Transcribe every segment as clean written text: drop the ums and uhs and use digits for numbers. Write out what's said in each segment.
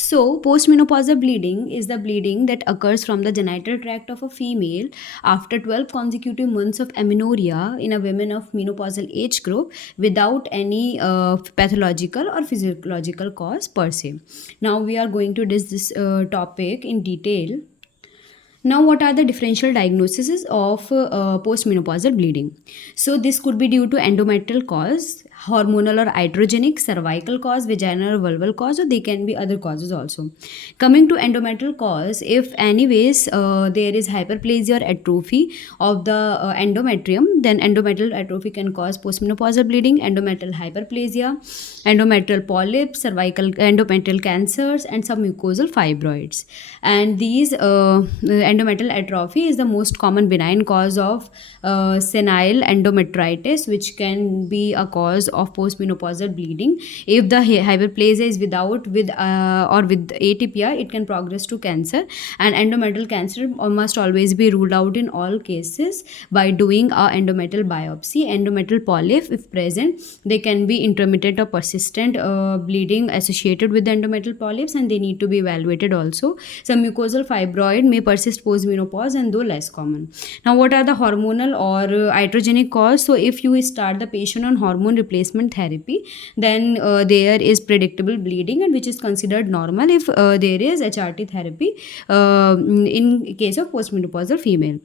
So, postmenopausal bleeding is the bleeding that occurs from the genital tract of a female after 12 consecutive months of amenorrhea in a woman of menopausal age group without any pathological or physiological cause per se. Now, we are going to discuss this topic in detail. Now, what are the differential diagnoses of postmenopausal bleeding? So, this could be due to endometrial cause, hormonal or iatrogenic, cervical cause, vaginal or vulval cause, or they can be other causes also. Coming to endometrial cause, if anyways there is hyperplasia or atrophy of the endometrium, then endometrial atrophy can cause postmenopausal bleeding, endometrial hyperplasia, endometrial polyps, cervical endometrial cancers, and some mucosal fibroids. And these endometrial atrophy is the most common benign cause of senile endometritis, which can be a cause of postmenopausal bleeding. If the hyperplasia is without with or with atypia, it can progress to cancer, and endometrial cancer must always be ruled out in all cases by doing a endometrial biopsy. Endometrial polyp, if present, they can be intermittent or persistent bleeding associated with the endometrial polyps, and they need to be evaluated also. Some mucosal fibroid may persist post-menopause and though less common. Now, what are the hormonal or iatrogenic cause? So, if you start the patient on hormone replacement therapy, then there is predictable bleeding, and which is considered normal if there is HRT therapy in case of postmenopausal female.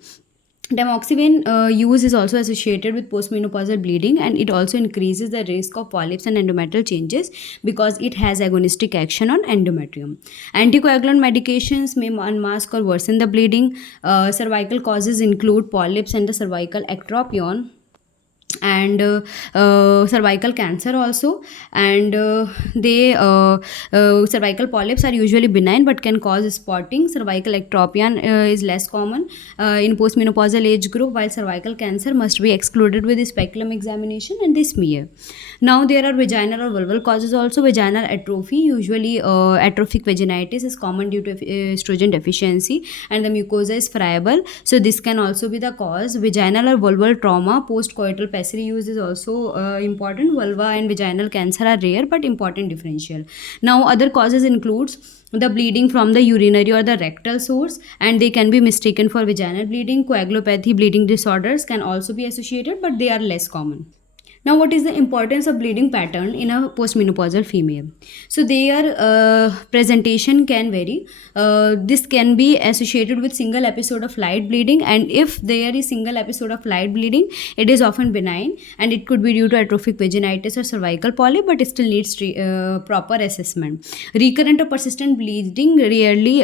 Tamoxifen use is also associated with postmenopausal bleeding, and it also increases the risk of polyps and endometrial changes because it has agonistic action on endometrium. Anticoagulant medications may unmask or worsen the bleeding. Cervical causes include polyps and the cervical ectropion, and cervical cancer also, and cervical polyps are usually benign but can cause spotting. Cervical ectropion is less common in postmenopausal age group, while cervical cancer must be excluded with the speculum examination and the smear. Now, there are vaginal or vulval causes also. Vaginal atrophy, usually atrophic vaginitis, is common due to estrogen deficiency, and the mucosa is friable, so this can also be the cause. Vaginal or vulval trauma post-coital pessary use is also important. Vulva and vaginal cancer are rare but important differential. Now, other causes includes the bleeding from the urinary or the rectal source, and they can be mistaken for vaginal bleeding. Coagulopathy bleeding disorders can also be associated, but they are less common. Now, what is the importance of bleeding pattern in a postmenopausal female? So, their presentation can vary. This can be associated with single episode of light bleeding, and if there is single episode of light bleeding, it is often benign, and it could be due to atrophic vaginitis or cervical polyp, but it still needs proper assessment. Recurrent or persistent bleeding rarely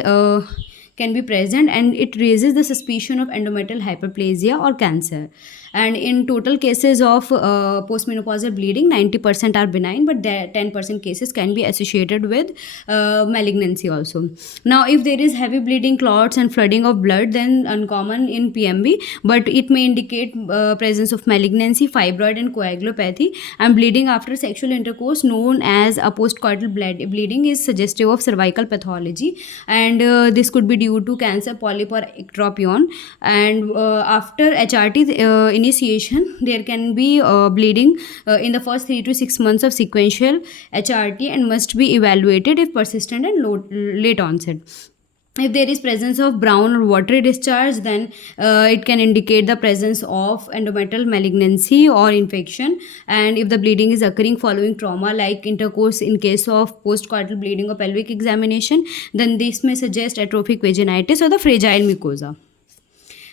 can be present, and it raises the suspicion of endometrial hyperplasia or cancer. And in total cases of postmenopausal bleeding, 90% are benign, but 10% cases can be associated with malignancy also. Now, if there is heavy bleeding, clots and flooding of blood, then uncommon in PMB, but it may indicate presence of malignancy, fibroid and coagulopathy. And bleeding after sexual intercourse, known as a postcoital bleeding, is suggestive of cervical pathology, and this could be due to cancer, polyp or ectropion. And after HRT initiation, there can be bleeding in the first 3 to 6 months of sequential HRT, and must be evaluated if persistent and late onset. If there is presence of brown or watery discharge, then it can indicate the presence of endometrial malignancy or infection. And if the bleeding is occurring following trauma like intercourse in case of postcoital bleeding or pelvic examination, then this may suggest atrophic vaginitis or the fragile mucosa.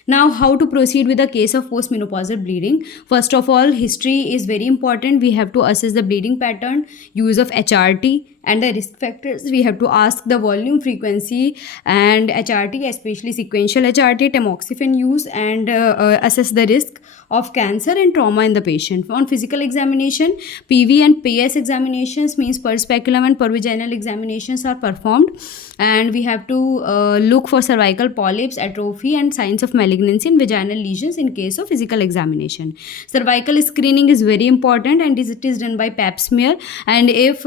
Now, how to proceed with the case of postmenopausal bleeding? First of all, history is very important. We have to assess the bleeding pattern, use of HRT, and the risk factors. We have to ask the volume, frequency, and HRT, especially sequential HRT, tamoxifen use, and assess the risk of cancer and trauma in the patient. On physical examination, PV and PS examinations, means per speculum and per vaginal examinations, are performed, and we have to look for cervical polyps, atrophy, and signs of malignancy in vaginal lesions in case of physical examination. Cervical screening is very important, and it is done by pap smear, and if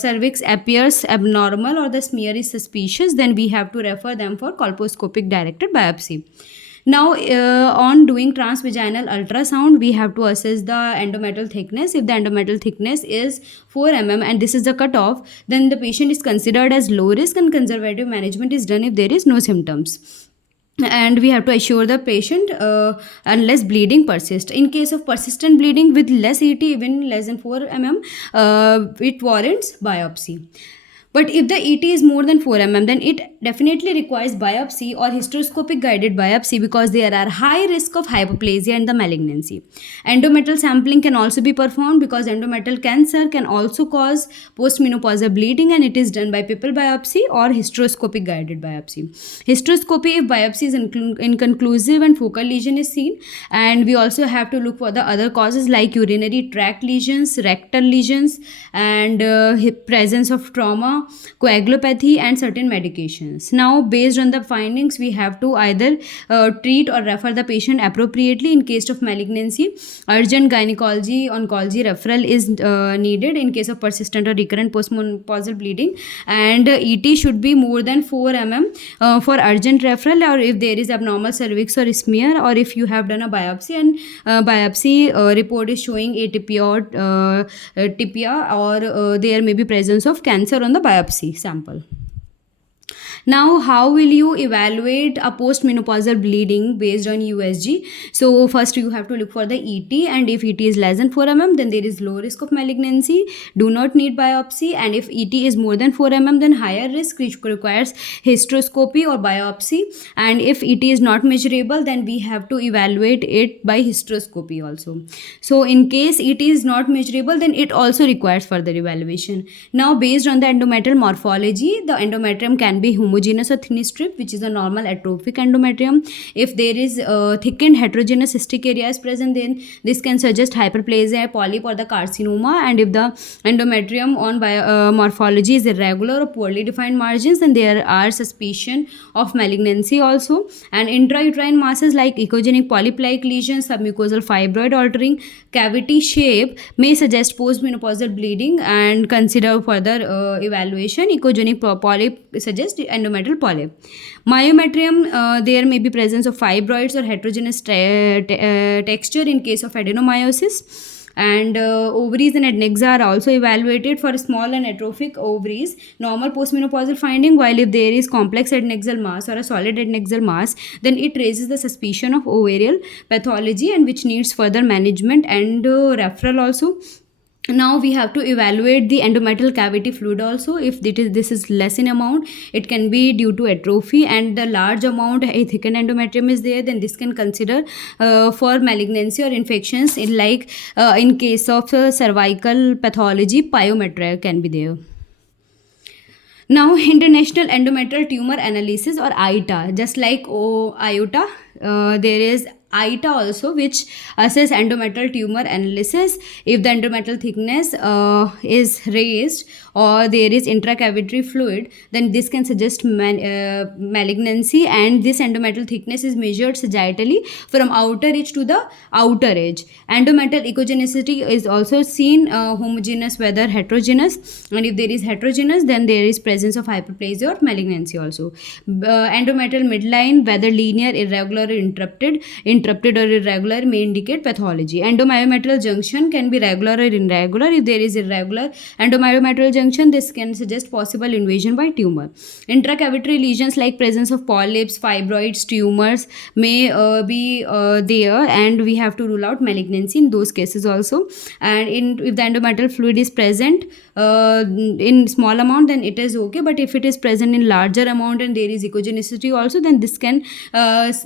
cervix appears abnormal or the smear is suspicious, then we have to refer them for colposcopic directed biopsy. Now, on doing transvaginal ultrasound, we have to assess the endometrial thickness. If the endometrial thickness is 4 and this is the cutoff, then the patient is considered as low risk and conservative management is done if there is no symptoms. And we have to assure the patient unless bleeding persists. In case of persistent bleeding with less ET, even less than 4 it warrants biopsy. But if the ET is more than 4 then it definitely requires biopsy or hysteroscopic guided biopsy, because there are high risk of hypoplasia and the malignancy. Endometrial sampling can also be performed, because endometrial cancer can also cause postmenopausal bleeding, and it is done by pupil biopsy or hysteroscopic guided biopsy. Hysteroscopy, if biopsy is inconclusive and focal lesion is seen, and we also have to look for the other causes like urinary tract lesions, rectal lesions, and presence of trauma, coagulopathy, and certain medications. Now, based on the findings, we have to either treat or refer the patient appropriately. In case of malignancy, urgent gynecology oncology referral is needed in case of persistent or recurrent postmenopausal bleeding, and ET should be more than 4 for urgent referral, or if there is abnormal cervix or smear, or if you have done a biopsy and biopsy report is showing atypia or typia, or there may be presence of cancer on the biopsy sample. Now, how will you evaluate a postmenopausal bleeding based on USG? So, first you have to look for the ET, and if ET is less than 4 then there is low risk of malignancy, do not need biopsy, and if ET is more than 4 then higher risk, which requires hysteroscopy or biopsy, and if ET is not measurable, then we have to evaluate it by hysteroscopy also. So, in case ET is not measurable, then it also requires further evaluation. Now, based on the endometrial morphology, the endometrium can be homogeneous or thin strip, which is a normal atrophic endometrium. If there is thickened heterogeneous cystic area is present, then this can suggest hyperplasia, polyp, or the carcinoma. And if the endometrium on morphology is irregular or poorly defined margins, then there are suspicion of malignancy also. And intrauterine masses like echogenic polyp-like lesions, submucosal fibroid altering cavity shape may suggest postmenopausal bleeding, and consider further evaluation. Echogenic polyp suggests endometrial polyp. Myometrium, there may be presence of fibroids or heterogeneous texture in case of adenomyosis. And ovaries and adnexa are also evaluated for small and atrophic ovaries, normal postmenopausal finding, while if there is complex adnexal mass or a solid adnexal mass, then it raises the suspicion of ovarial pathology, and which needs further management and referral also. Now we have to evaluate the endometrial cavity fluid also. If this is less in amount, it can be due to atrophy, and the large amount a thickened endometrium is there, then this can consider for malignancy or infections, in case of cervical pathology, pyometria can be there. Now, International Endometrial Tumor Analysis, or ITA, just like IOTA, there is ITA also, which assess endometrial tumor analysis. If the endometrial thickness is raised or there is intracavitary fluid, then this can suggest malignancy, and this endometrial thickness is measured sagittally from outer edge to the outer edge. Endometrial echogenicity is also seen, homogeneous whether heterogeneous, and if there is heterogeneous, then there is presence of hyperplasia or malignancy also. Endometrial midline, whether linear, irregular, or interrupted or irregular, may indicate pathology. Endomyometrial junction can be regular or irregular. If there is irregular endomyometrial junction, this can suggest possible invasion by tumor. Intracavitary lesions like presence of polyps, fibroids, tumors may be there, and we have to rule out malignancy in those cases also. And if the endometrial fluid is present in small amount, then it is okay, but if it is present in larger amount and there is echogenicity also, then this can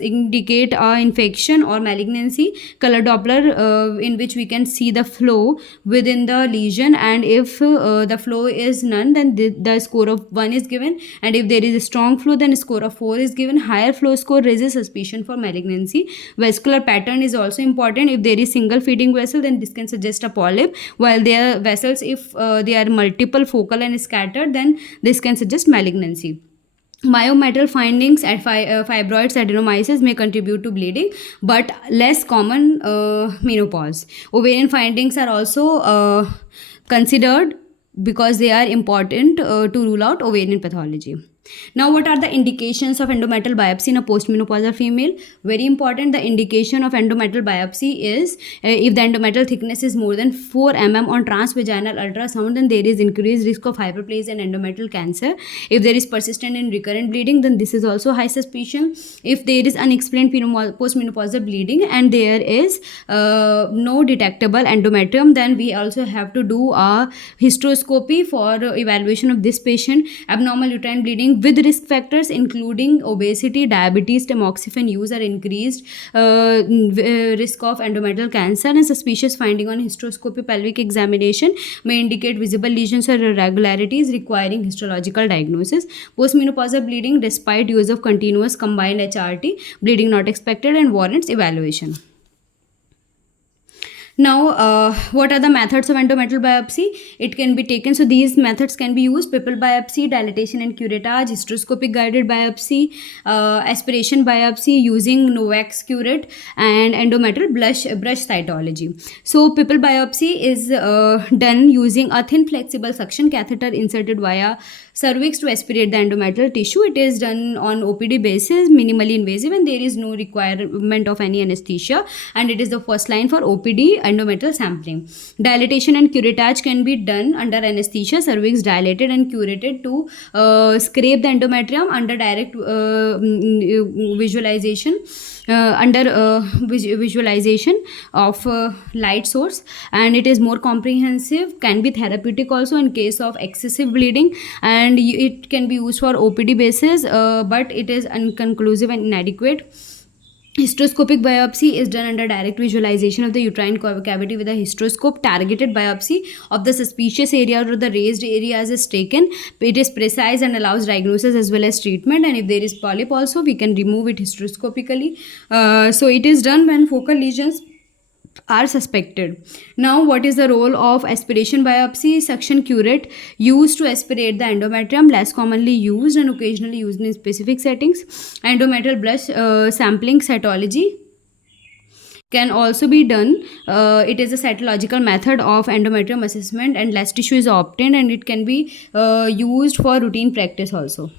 indicate infection or malignancy. Color Doppler, in which we can see the flow within the lesion, and if the flow is none, then the score of 1 is given, and if there is a strong flow, then a score of 4 is given. Higher flow score raises suspicion for malignancy. Vascular pattern is also important. If there is single feeding vessel, then this can suggest a polyp, while there are vessels, if they are multiple focal and scattered, then this can suggest malignancy. Myometrial findings at fibroids, adenomyosis may contribute to bleeding, but less common menopause. Ovarian findings are also considered because they are important to rule out ovarian pathology. Now, what are the indications of endometrial biopsy in a postmenopausal female? Very important. The indication of endometrial biopsy is if the endometrial thickness is more than 4 mm on transvaginal ultrasound, then there is increased risk of hyperplasia and endometrial cancer. If there is persistent and recurrent bleeding, then this is also high suspicion. If there is unexplained postmenopausal bleeding and there is no detectable endometrium, then we also have to do a hysteroscopy for evaluation of this patient. Abnormal uterine bleeding with risk factors including obesity, diabetes, tamoxifen use are increased risk of endometrial cancer, and suspicious finding on hysteroscopy pelvic examination may indicate visible lesions or irregularities requiring histological diagnosis. Postmenopausal bleeding despite use of continuous combined HRT, bleeding not expected and warrants evaluation. Now, what are the methods of endometrial biopsy? It can be taken. So these methods can be used: pupil biopsy, dilatation and curettage, hysteroscopic guided biopsy, aspiration biopsy using Novak's curette, and endometrial brush cytology. So pupil biopsy is done using a thin flexible suction catheter inserted via cervix to aspirate the endometrial tissue. It is done on OPD basis, minimally invasive, and there is no requirement of any anesthesia, and it is the first line for OPD endometrial sampling. Dilatation and curettage can be done under anesthesia, cervix dilated and curated to scrape the endometrium under direct visualization. Visualization of light source, and it is more comprehensive, can be therapeutic also in case of excessive bleeding, and it can be used for OPD basis, but it is inconclusive and inadequate. Hysteroscopic biopsy is done under direct visualization of the uterine cavity with a hysteroscope. Targeted biopsy of the suspicious area or the raised areas is taken. It is precise and allows diagnosis as well as treatment, and if there is polyp also, we can remove it hysteroscopically. So it is done when focal lesions are suspected. Now, what is the role of aspiration biopsy? Suction curette used to aspirate the endometrium, less commonly used and occasionally used in specific settings. Endometrial brush sampling cytology can also be done. It is a cytological method of endometrium assessment, and less tissue is obtained, and it can be used for routine practice also.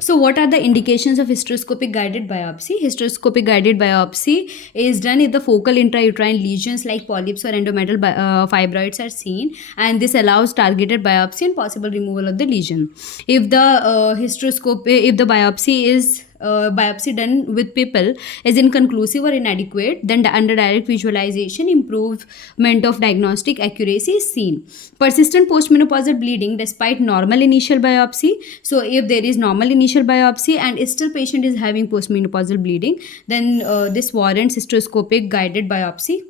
So, what are the indications of hysteroscopic guided biopsy? Hysteroscopic guided biopsy is done if the focal intrauterine lesions like polyps or endometrial fibroids are seen, and this allows targeted biopsy and possible removal of the lesion. If the if the biopsy done with people is inconclusive or inadequate, then under direct visualization, improvement of diagnostic accuracy is seen. Persistent postmenopausal bleeding despite normal initial biopsy. So if there is normal initial biopsy and still patient is having postmenopausal bleeding, then this warrants hysteroscopic guided biopsy.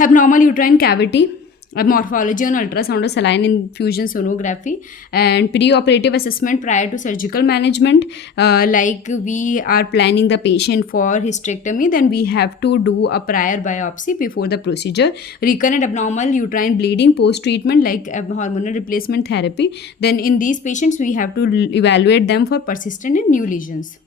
Abnormal uterine cavity, morphology on ultrasound or saline infusion sonography, and preoperative assessment prior to surgical management. Like we are planning the patient for hysterectomy, then we have to do a prior biopsy before the procedure. Recurrent abnormal uterine bleeding post treatment like hormonal replacement therapy, then in these patients we have to evaluate them for persistent and new lesions.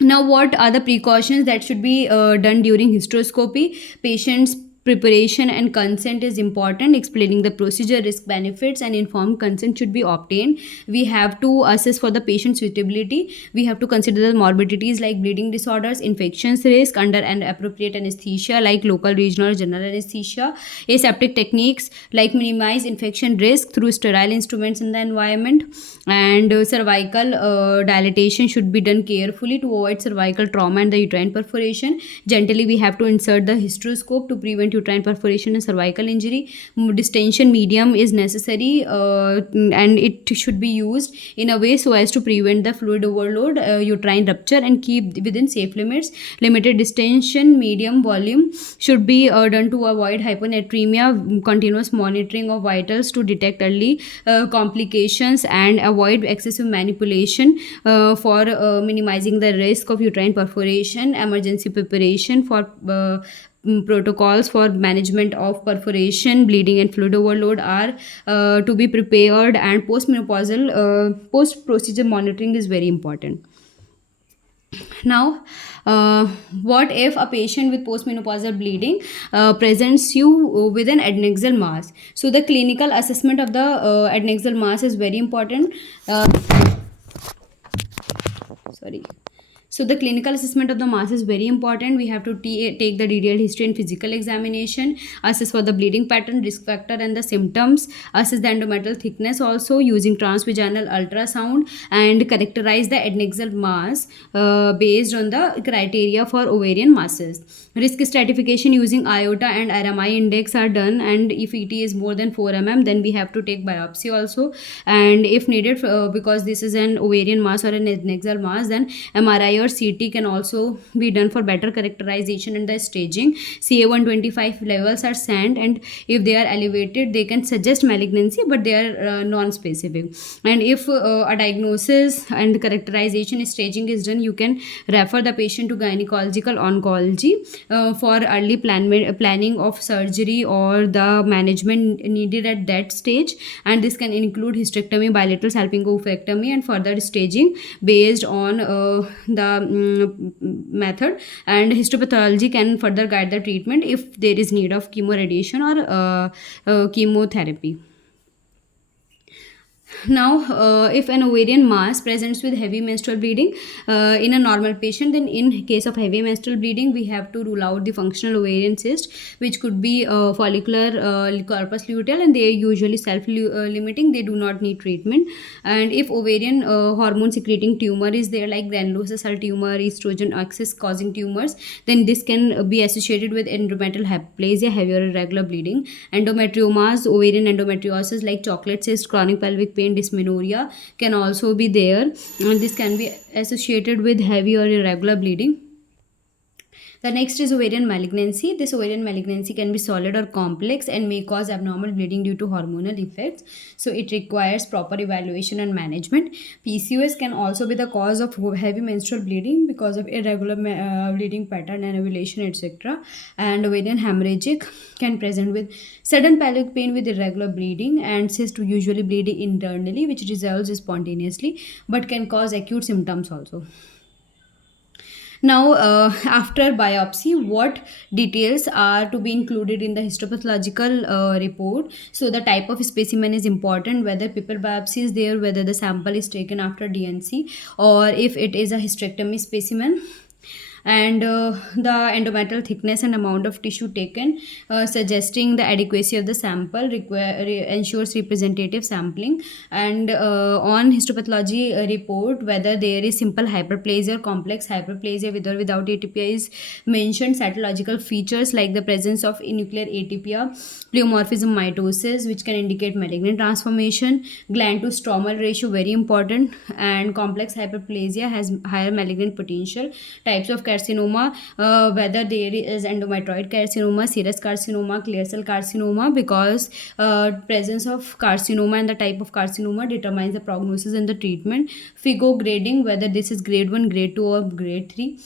Now, what are the precautions that should be done during hysteroscopy? Patients preparation and consent is important. Explaining the procedure, risk, benefits, and informed consent should be obtained. We have to assess for the patient suitability. We have to consider the morbidities like bleeding disorders, infections risk under an appropriate anesthesia like local, regional, or general anesthesia. Aseptic techniques like minimize infection risk through sterile instruments in the environment, and cervical dilatation should be done carefully to avoid cervical trauma and the uterine perforation. Gently we have to insert the hysteroscope to prevent uterine perforation and cervical injury. Distension medium is necessary, and it should be used in a way so as to prevent the fluid overload, uterine rupture, and keep within safe limits. Limited distension medium volume should be done to avoid hyponatremia. Continuous monitoring of vitals to detect early complications and avoid excessive manipulation for minimizing the risk of uterine perforation. Emergency preparation for protocols for management of perforation, bleeding, and fluid overload are to be prepared, and post procedure monitoring is very important. Now, Uh, what if a patient with postmenopausal bleeding presents you with an adnexal mass? So the clinical assessment of the adnexal mass is very important. Uh, Sorry. So the clinical assessment of the mass is very important. We have to take the detailed history and physical examination, assess for the bleeding pattern, risk factor and the symptoms, assess the endometrial thickness also using transvaginal ultrasound, and characterize the adnexal mass based on the criteria for ovarian masses. Risk stratification using iota and RMI index are done, and if ET is more than 4 then we have to take biopsy also, and if needed because this is an ovarian mass or an adnexal mass, then MRI or CT can also be done for better characterization and the staging. CA125 levels are sent, and if they are elevated they can suggest malignancy, but they are non-specific. And if a diagnosis and characterization staging is done, you can refer the patient to gynecological oncology for early planning of surgery or the management needed at that stage, and this can include hysterectomy, bilateral salpingo-oophorectomy, and further staging based on the method. And histopathology can further guide the treatment if there is need of chemoradiation or chemotherapy. Now, if an ovarian mass presents with heavy menstrual bleeding in a normal patient, then in case of heavy menstrual bleeding, we have to rule out the functional ovarian cyst, which could be follicular corpus luteal, and they are usually self-limiting. They do not need treatment. And if ovarian hormone secreting tumor is there, like granulosa cell tumor, estrogen axis causing tumors, then this can be associated with endometrial hyperplasia, heavy or irregular bleeding. Endometriomas, ovarian endometriosis like chocolate cyst, chronic pelvic pain, dysmenorrhea can also be there, and this can be associated with heavy or irregular bleeding. The next is ovarian malignancy. This ovarian malignancy can be solid or complex and may cause abnormal bleeding due to hormonal effects. So it requires proper evaluation and management. PCOS can also be the cause of heavy menstrual bleeding because of irregular bleeding pattern and ovulation, etc. And ovarian hemorrhagic can present with sudden pelvic pain with irregular bleeding, and cyst usually bleed internally, which resolves spontaneously but can cause acute symptoms also. Now, after biopsy, what details are to be included in the histopathological report? So, the type of specimen is important, whether pupil biopsy is there, whether the sample is taken after DNC, or if it is a hysterectomy specimen, and the endometrial thickness and amount of tissue taken, suggesting the adequacy of the sample, ensures representative sampling. And on histopathology report, whether there is simple hyperplasia or complex hyperplasia with or without atypia is mentioned. Cytological features like the presence of nuclear atypia, pleomorphism, mitosis, which can indicate malignant transformation, gland to stromal ratio, very important, and complex hyperplasia has higher malignant potential. Types of carcinoma, whether there is endometrioid carcinoma, serous carcinoma, clear cell carcinoma, because presence of carcinoma and the type of carcinoma determines the prognosis and the treatment. FIGO grading, whether this is grade 1, grade 2 or grade 3.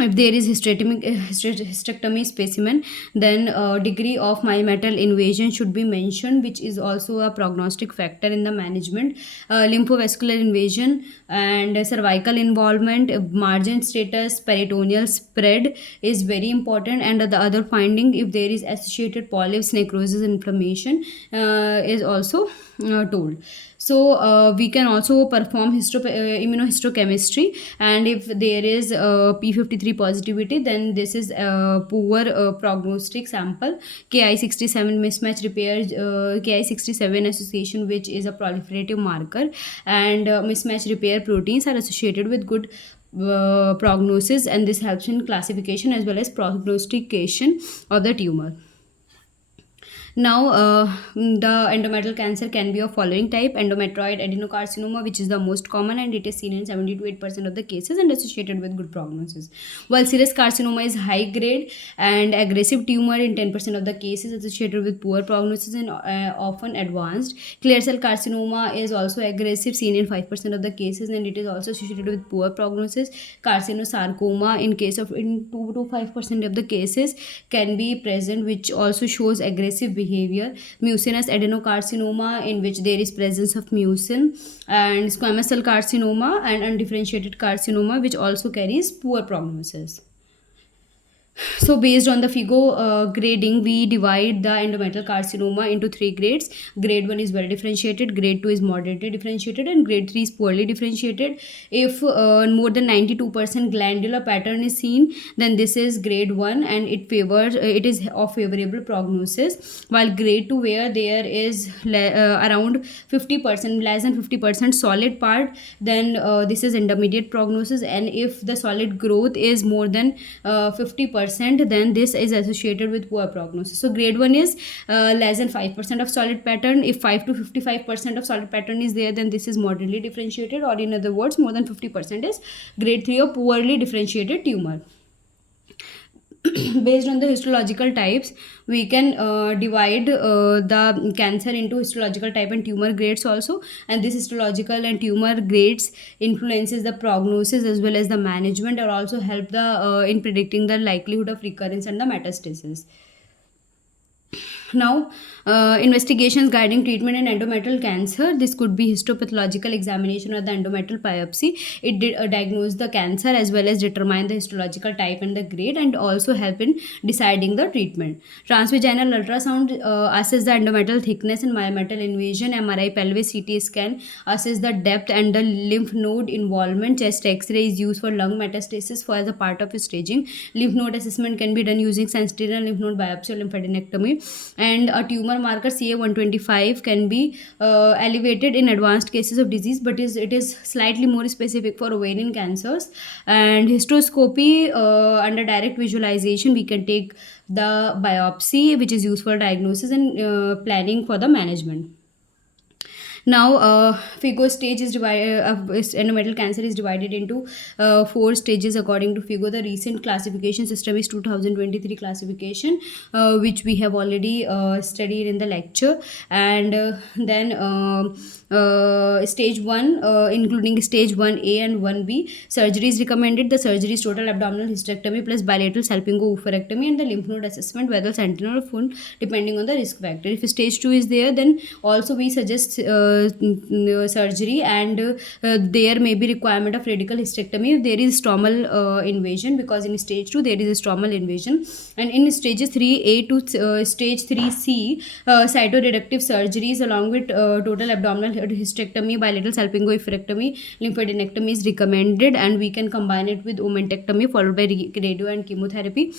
If there is hysterectomy specimen, then degree of myometal invasion should be mentioned, which is also a prognostic factor in the management. Lymphovascular invasion and cervical involvement, margin status, peritoneal spread is very important. And the other finding, if there is associated polyps, necrosis, inflammation is also told. So we can also perform immunohistochemistry, and if there is p53 positivity, then this is a poor prognostic sample. Ki67 mismatch repair, Ki67 association, which is a proliferative marker, and mismatch repair proteins are associated with good prognosis, and this helps in classification as well as prognostication of the tumor. Now, the endometrial cancer can be of following type: endometrioid adenocarcinoma, which is the most common, and it is seen in 70 to 8% of the cases and associated with good prognosis. While serous carcinoma is high grade and aggressive tumor in 10% of the cases, associated with poor prognosis and often advanced. Clear cell carcinoma is also aggressive, seen in 5% of the cases, and it is also associated with poor prognosis. Carcinosarcoma, in 2 to 5% of the cases, can be present, which also shows aggressive behavior, mucinous adenocarcinoma, in which there is presence of mucin, and squamous cell carcinoma and undifferentiated carcinoma, which also carries poor prognosis. So based on the FIGO grading, we divide the endometrial carcinoma into three grades. Grade 1 is well differentiated, grade 2 is moderately differentiated, and grade 3 is poorly differentiated. If more than 92% glandular pattern is seen, then this is grade 1 and it is of favorable prognosis. While grade 2, where there is around 50%, less than 50% solid part, then this is intermediate prognosis. And if the solid growth is more than 50%, then this is associated with poor prognosis. So grade 1 is less than 5% of solid pattern. If 5 to 55% of solid pattern is there, then this is moderately differentiated, or in other words, more than 50% is grade 3 or poorly differentiated tumor. Based on the histological types, we can divide the cancer into histological type and tumor grades also, and this histological and tumor grades influences the prognosis as well as the management, or also help the in predicting the likelihood of recurrence and the metastasis. Now, investigations guiding treatment in endometrial cancer. This could be histopathological examination or the endometrial biopsy. It did diagnose the cancer as well as determine the histological type and the grade, and also help in deciding the treatment. Transvaginal ultrasound assess the endometrial thickness and myometrial invasion. MRI pelvis CT scan assess the depth and the lymph node involvement. Chest X-ray is used for lung metastasis for as a part of staging. Lymph node assessment can be done using sentinel lymph node biopsy or lymphadenectomy. And a tumor marker CA125 can be elevated in advanced cases of disease, but it is slightly more specific for ovarian cancers. And hysteroscopy, under direct visualization, we can take the biopsy, which is used for diagnosis and planning for the management. Now, FIGO stage is divided. Endometrial cancer is divided into 4 stages according to FIGO. The recent classification system is 2023 classification, which we have already studied in the lecture. And then stage 1, including stage 1A and 1B, surgery is recommended. The surgery is total abdominal hysterectomy plus bilateral salpingo-oophorectomy, and the lymph node assessment, whether sentinel or full, depending on the risk factor. If stage 2 is there, then also we suggest surgery, and there may be requirement of radical hysterectomy if there is stromal invasion, because in stage 2 there is a stromal invasion. And in stages 3A to stage 3C, cytoreductive surgeries along with total abdominal hysterectomy, bilateral salpingo-oophorectomy, lymphadenectomy is recommended, and we can combine it with omentectomy followed by radio and chemotherapy.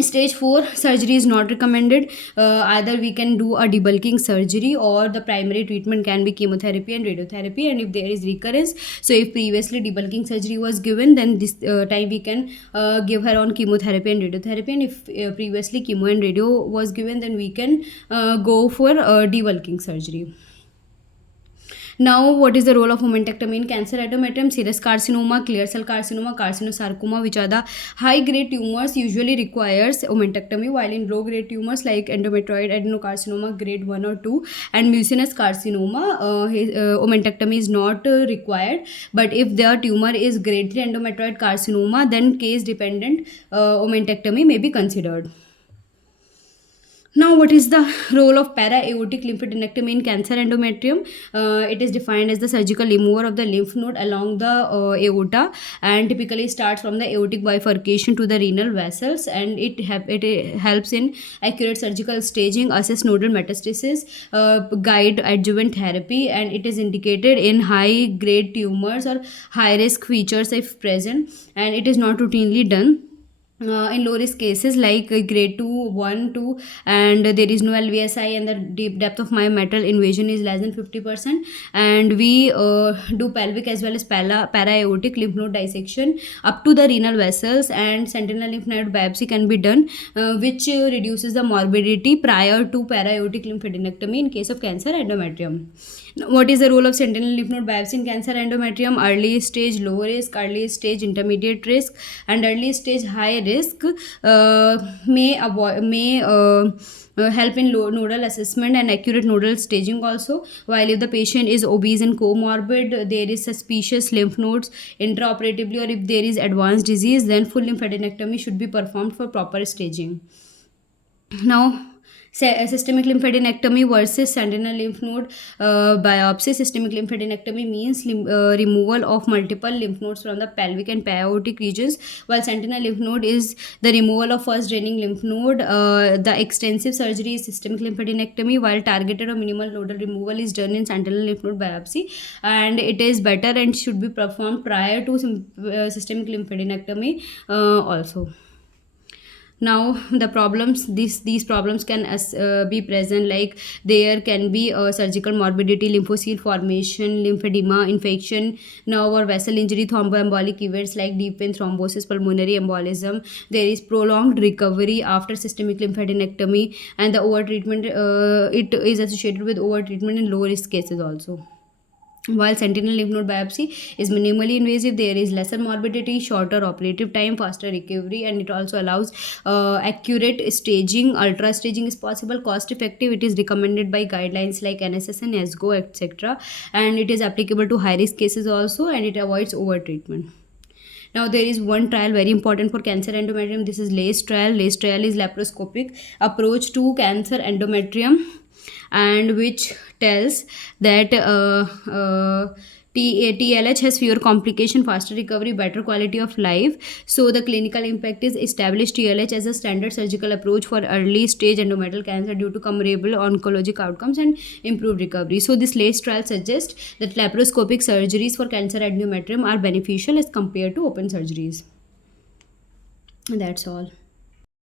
Stage 4 surgery is not recommended. Either we can do a debulking surgery, or the primary treatment can be chemotherapy and radiotherapy. And if there is recurrence, so if previously debulking surgery was given, then this time we can give her on chemotherapy and radiotherapy. And if previously chemo and radio was given, then we can go for debulking surgery. Now, what is the role of omentectomy in cancer endometrium? Serous carcinoma, clear cell carcinoma, carcinosarcoma, which are the high grade tumors, usually requires omentectomy, while in low grade tumors like endometrioid adenocarcinoma grade 1 or 2 and mucinous carcinoma, omentectomy is not required. But if the tumor is grade 3 endometrioid carcinoma, then case dependent omentectomy may be considered. Now, what is the role of para-aortic lymphadenectomy in cancer endometrium? It is defined as the surgical removal of the lymph node along the aorta, and typically starts from the aortic bifurcation to the renal vessels, and it helps in accurate surgical staging, assess nodal metastasis, guide adjuvant therapy, and it is indicated in high-grade tumors or high-risk features if present, and it is not routinely done. In low risk cases like grade 2, 1, 2, and there is no LVSI, and the deep depth of myometrial invasion is less than 50%, and we do pelvic as well as para-aortic lymph node dissection up to the renal vessels, and sentinel lymph node biopsy can be done, which reduces the morbidity prior to para-aortic lymphadenectomy in case of cancer endometrium. What is the role of sentinel lymph node biopsy in cancer endometrium? Early stage low risk, early stage intermediate risk, and early stage high risk may help in nodal assessment and accurate nodal staging also. While if the patient is obese and comorbid, there is suspicious lymph nodes intraoperatively, or if there is advanced disease, then full lymphadenectomy should be performed for proper staging. Now, Systemic lymphadenectomy versus sentinel lymph node biopsy. Systemic lymphadenectomy means removal of multiple lymph nodes from the pelvic and aortic regions, while sentinel lymph node is the removal of first draining lymph node. The extensive surgery is systemic lymphadenectomy, while targeted or minimal nodal removal is done in sentinel lymph node biopsy, and it is better and should be performed prior to systemic lymphadenectomy also. Now the problems, these problems can be present, like there can be surgical morbidity, lymphocyte formation, lymphedema, infection, nerve or vessel injury, thromboembolic events like deep vein thrombosis, pulmonary embolism. There is prolonged recovery after systemic lymphadenectomy, and the overtreatment, it is associated with overtreatment in low risk cases also. While sentinel lymph node biopsy is minimally invasive, there is lesser morbidity, shorter operative time, faster recovery, and it also allows accurate staging. Ultra staging is possible, cost effective. It is recommended by guidelines like NSS and ESGO, etc. And it is applicable to high risk cases also, and it avoids over treatment. Now there is one trial very important for cancer endometrium. This is LACE trial. LACE trial is laparoscopic approach to cancer endometrium, and which tells that TLH has fewer complication, faster recovery, better quality of life. So the clinical impact is established TLH as a standard surgical approach for early stage endometrial cancer due to comparable oncologic outcomes and improved recovery. So this latest trial suggests that laparoscopic surgeries for cancer endometrium are beneficial as compared to open surgeries. That's all.